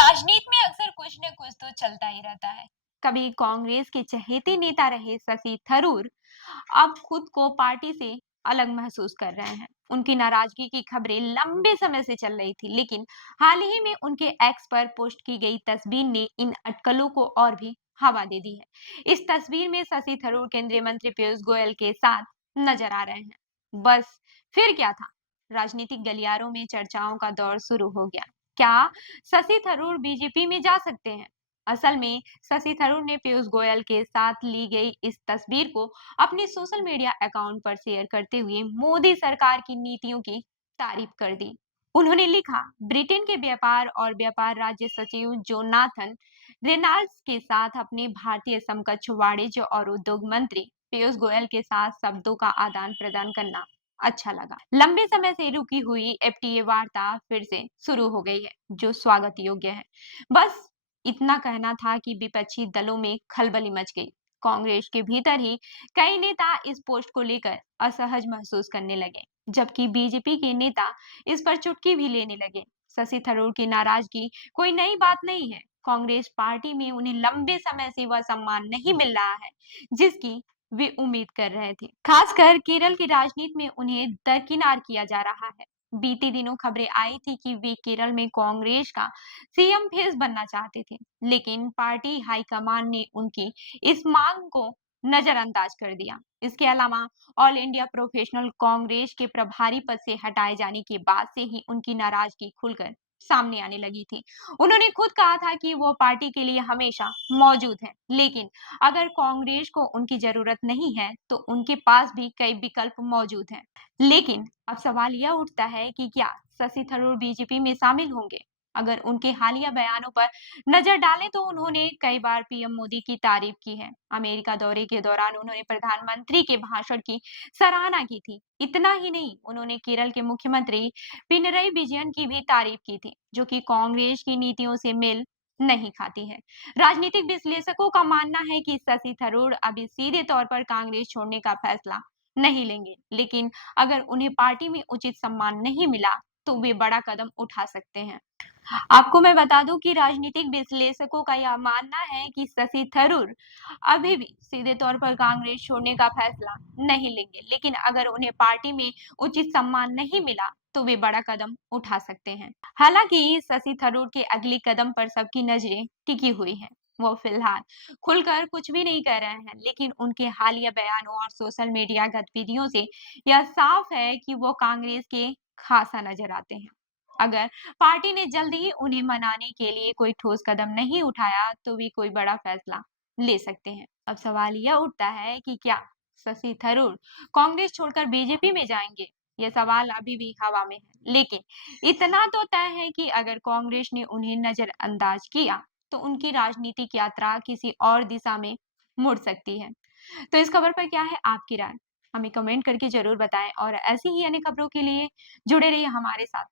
राजनीति में अक्सर कुछ न कुछ तो चलता ही रहता है। कभी कांग्रेस के चहेते नेता रहे शशि थरूर अब खुद को पार्टी से अलग महसूस कर रहे हैं। उनकी नाराजगी की खबरें लंबे समय से चल रही थी, लेकिन हाल ही में उनके एक्स पर पोस्ट की गई तस्वीर ने इन अटकलों को और भी हवा दे दी है। इस तस्वीर में शशि थरूर केंद्रीय मंत्री पीयूष गोयल के साथ नजर आ रहे हैं। बस फिर क्या था? राजनीतिक गलियारों में चर्चाओं का दौर शुरू हो गया। क्या शशि थरूर बीजेपी में जा सकते हैं? असल में शशि थरूर ने पीयूष गोयल के साथ ली गई इस तस्वीर को अपने सोशल मीडिया अकाउंट पर शेयर करते हुए मोदी सरकार की नीतियों की तारीफ कर दी। उन्होंने लिखा, ब्रिटेन के व्यापार और व्यापार राज्य सचिव जोनाथन रेनाल्ड्स के साथ अपने भारतीय समकक्ष वाणिज्य और उद्योग मंत्री पीयूष गोयल के साथ शब्दों का आदान प्रदान करना अच्छा लगा। लंबे समय से रुकी हुई एफटीए वार्ता फिर से शुरू हो गई है, जो स्वागत योग्य है। बस इतना कहना था कि विपक्षी दलों में खलबली मच गई। कांग्रेस के भीतर ही कई नेता इस पोस्ट को लेकर असहज महसूस करने लगे, जबकि बीजेपी के नेता इस पर चुटकी भी लेने लगे। शशि थरूर की नाराजगी कोई नई बात नहीं है। कांग्रेस पार्टी में उन्हें लंबे समय से वह सम्मान नहीं मिल रहा है जिसकी वे उम्मीद कर रहे थे। खासकर केरल की राजनीति में उन्हें दरकिनार किया जा रहा है। बीते दिनों खबरें आई थी कि वे केरल में कांग्रेस का सीएम फेस बनना चाहते थे, लेकिन पार्टी हाईकमान ने उनकी इस मांग को नजरअंदाज कर दिया। इसके अलावा ऑल इंडिया प्रोफेशनल कांग्रेस के प्रभारी पद से हटाए जाने के बाद से ही उनकी नाराजगी खुलकर सामने आने लगी थी। उन्होंने खुद कहा था कि वो पार्टी के लिए हमेशा मौजूद हैं, लेकिन अगर कांग्रेस को उनकी जरूरत नहीं है, तो उनके पास भी कई विकल्प मौजूद हैं। लेकिन अब सवाल यह उठता है कि क्या शशि थरूर बीजेपी में शामिल होंगे? अगर उनके हालिया बयानों पर नजर डालें तो उन्होंने कई बार पीएम मोदी की तारीफ की है। अमेरिका दौरे के दौरान उन्होंने प्रधानमंत्री के भाषण की सराहना की थी। इतना ही नहीं, उन्होंने केरल के मुख्यमंत्री पिनरई विजयन की भी तारीफ की थी, जो कि कांग्रेस की नीतियों से मेल नहीं खाती है। राजनीतिक विश्लेषकों का मानना है कि शशि थरूर अभी सीधे तौर पर कांग्रेस छोड़ने का फैसला नहीं लेंगे, लेकिन अगर उन्हें पार्टी में उचित सम्मान नहीं मिला, तो वे बड़ा कदम उठा सकते हैं। आपको मैं बता दूं कि राजनीतिक विश्लेषकों का यह मानना है कि शशि थरूर अभी भी सीधे तौर पर कांग्रेस छोड़ने का फैसला नहीं लेंगे, लेकिन अगर उन्हें पार्टी में उचित सम्मान नहीं मिला, तो वे बड़ा कदम उठा सकते हैं। हालांकि शशि थरूर के अगले कदम पर सबकी नजरें टिकी हुई हैं। वो फिलहाल खुलकर कुछ भी नहीं कर रहे हैं, लेकिन उनके हालिया बयानों और सोशल मीडिया गतिविधियों से यह साफ है कि वो कांग्रेस के खासा नजर आते हैं। अगर पार्टी ने जल्द ही उन्हें मनाने के लिए कोई ठोस कदम नहीं उठाया, तो वे कोई बड़ा फैसला ले सकते हैं। अब सवाल यह उठता है कि क्या शशि थरूर कांग्रेस छोड़कर बीजेपी में जाएंगे? यह सवाल अभी भी हवा में है, लेकिन इतना तो तय है कि अगर कांग्रेस ने उन्हें नजरअंदाज किया, तो उनकी राजनीतिक यात्रा किसी और दिशा में मुड़ सकती है। तो इस खबर पर क्या है आपकी राय? हमें कमेंट करके जरूर बताएं और ऐसी ही अन्य खबरों के लिए जुड़े रहिए हमारे साथ।